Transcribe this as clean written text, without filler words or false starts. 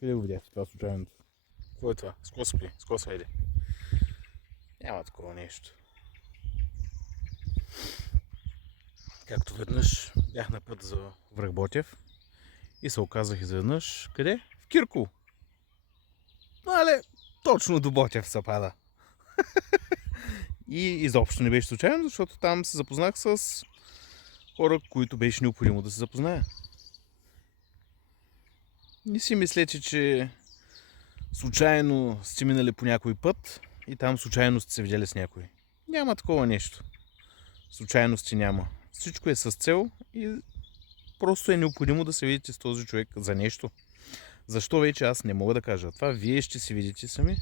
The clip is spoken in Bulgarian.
Къде го видяхте това случайното? Какво е това? С коса иде. Няма такова нещо. Както веднъж бях на път за Връх Ботев и се оказах изведнъж къде? В Кирково. Але точно до Ботев се пада. И изобщо не беше случайно, защото там се запознах с хора, които беше необходимо да се запозная. Не си мислете, че случайно сте минали по някой път и там случайно сте се видели с някой. Няма такова нещо. Случайности няма. Всичко е с цел и просто е необходимо да се видите с този човек за нещо. Защо вече аз не мога да кажа. Това вие ще си видите сами.